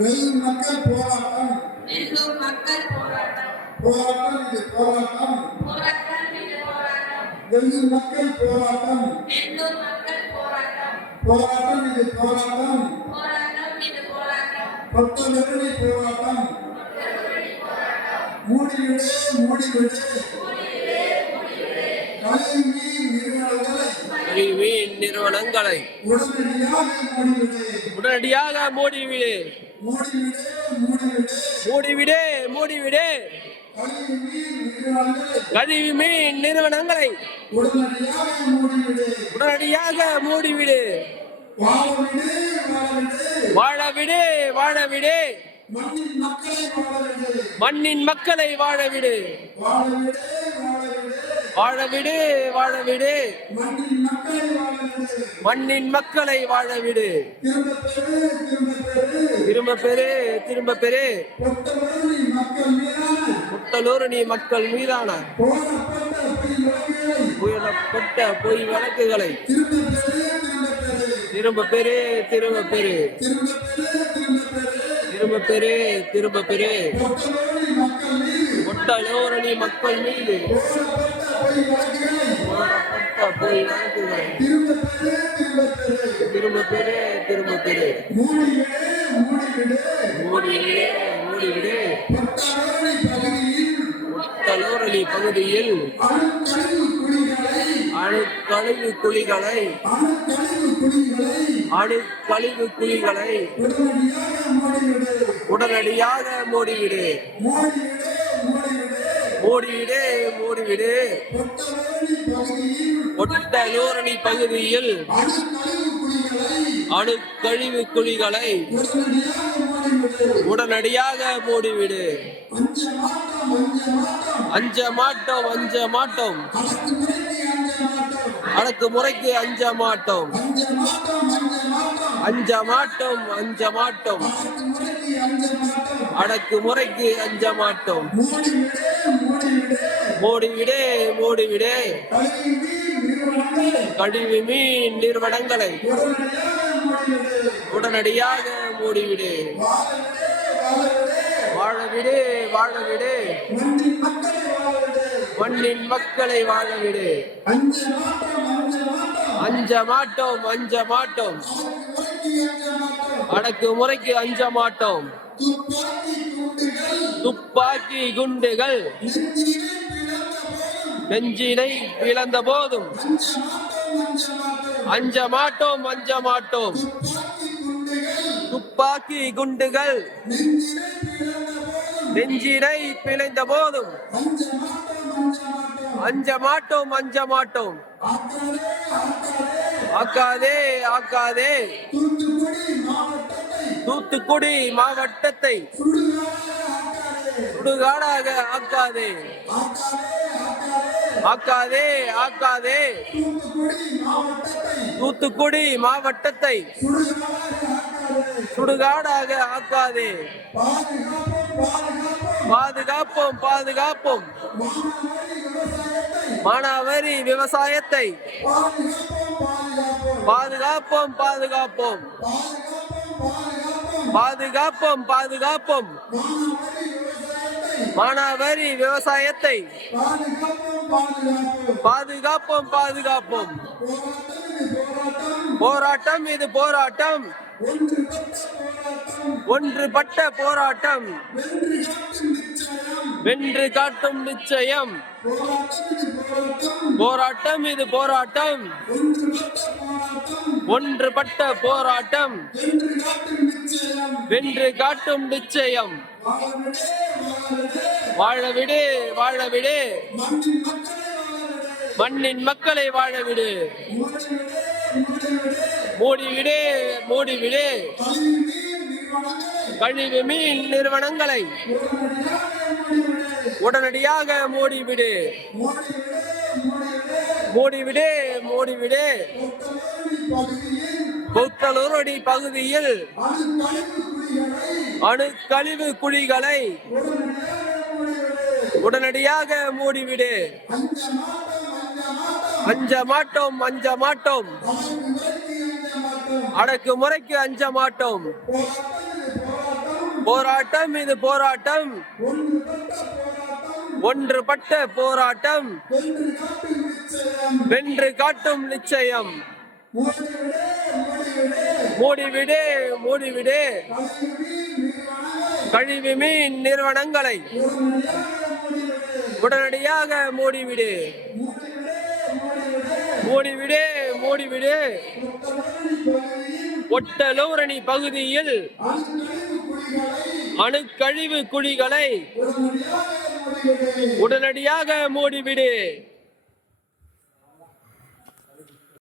வெறும் மக்கள் போராட்டம். வெல்லும் மக்கள் போராட்டம். போராட்டம் இது போராட்டம். போராட்டம் இது போராட்டம். வெறும் மக்கள் போராட்டம். வெல்லும் மக்கள் போராட்டம். போராட்டம் இது போராட்டம். போராட்டம் இது போராட்டம். பத்து நிறுவனி போராட்டம். மூடிவிடு மூடிவிடு. கல்வி நிறுவனங்களை கல்வி நிறுவனங்களை உடனடியாக மூடிவிடு. உடனடியாக மூடிவிடு. மூடிவிடு மூடிவிடு. கல்வி மீன் நிறுவனங்களை உடனடியாக மூடிவிடு. வாழவிடு வாழவிடு. வாழ விடு வாழ விடு மண்ணின் மக்களை வாழவிடு. மண்ணின் மக்களை வாழ விடு வாழ விடு வாழ விடு மண்ணின் மக்களை வாழ திரும்ப பெறு திரும்ப திரும்ப திரும்ப பெறு பொட்டலூரணி மக்கள் மீதான புயலப்பட்ட பொய் வழக்குகளை திரும்ப பெறு திரும்ப பெறு. திரும்ப பெறு திரும்ப திரும்ப திரும்ப பெறு. புத்தலூரி மக்கள் மீது பொட்டலூரணி மக்கள் மீது போடப்பட்ட பொய் வழக்குகளை புத்தலூரி பகுதியில் அணுக்கழிவு குழிகளை அணுக்கழிவு குழிகளை உடனடியாக மூடிவிடு. மூடிவிடு மூடிவிடு. ஒட்ட நூரணி பகுதியில் அணுக்கழிவு குழிகளை உடனடியாக மூடிவிடு. அஞ்ச மாட்டோம் அஞ்ச மாட்டோம். அஞ்ச அடக்கு முறைக்கு அஞ்ச மாட்டோம். அஞ்ச மாட்டோம் அஞ்ச மாட்டோம். அஞ்ச அடக்கு முறைக்கு அஞ்ச மாட்டோம். மோடிவிடே மோடிவிடே கழிவு மீன் நிறுவனங்களை கழிவு மீன் நிறுவனங்களை உடனடியாக மூடிவிடு உடனடியாக மூடிவிடு வாழவிடு வாழவிடு. மண்ணின் மக்களை மக்களை வாழவிடு. அஞ்ச மாட்டோம் அஞ்ச மாட்டோம். அடக்கு முறைக்கு அஞ்ச மாட்டோம். துப்பாக்கி குண்டுகள். நெஞ்சினை பிளந்த போதும். அஞ்ச மாட்டோம் அஞ்ச மாட்டோம். துப்பாக்கி குண்டுகள். நெஞ்சினை பிழைந்த போதும். அஞ்ச மாட்டோம் அஞ்ச மாட்டோம் ஆக்காதே ஆக்காதே. தூத்துக்குடி மாவட்டத்தை. சுடுகாடாக ஆக்காதே. ஆக்காதே ஆக்காதே. தூத்துக்குடி மாவட்டத்தை. சுடுகாடாக ஆக்காதே. பாதுகாப்போம் பாதுகாப்போம். மானாவரி விவசாயத்தை. பாதுகாப்போம் பாதுகாப்போம். பாதுகாப்போம் பாதுகாப்போம். மானாவரி விவசாயத்தை. பாதுகாப்போம் பாதுகாப்போம். போராட்டம் இது போராட்டம். ஒன்றுபட்ட போராட்டம். வென்று காட்டும் நிச்சயம். போராட்டம் இது போராட்டம். ஒன்றுபட்ட போராட்டம். வென்று காட்டும் நிச்சயம். வாழவிடு வாழவிடு. மண்ணின் மக்களை வாழவிடு. மூடிவிடு மூடிவிடு. கழிவு மீன் நிறுவனங்களை உடனடியாக மூடிவிடு. மூடிவிடு மூடிவிடு. புத்தலூரடி பகுதியில் அணு கழிவு குழிகளை உடனடியாக மூடிவிடு. அஞ்ச மாட்டோம் அஞ்ச மாட்டோம். அடக்கு முறைக்கு அஞ்ச மாட்டோம் போராட்டம் இது போராட்டம். ஒன்றுபட்ட போராட்டம். வென்று காட்டும் நிச்சயம். மூடிவிடு மூடிவிடு. கழிவு மீன் நிறுவனங்களை. உடனடியாக மூடிவிடு உடனடியாக மூடிவிடு. மூடிவிடு மூடிவிடு. ஒட்டலூரணி பகுதியில் அணுக்கழிவு குழிகளை உடனடியாக மூடிவிடு.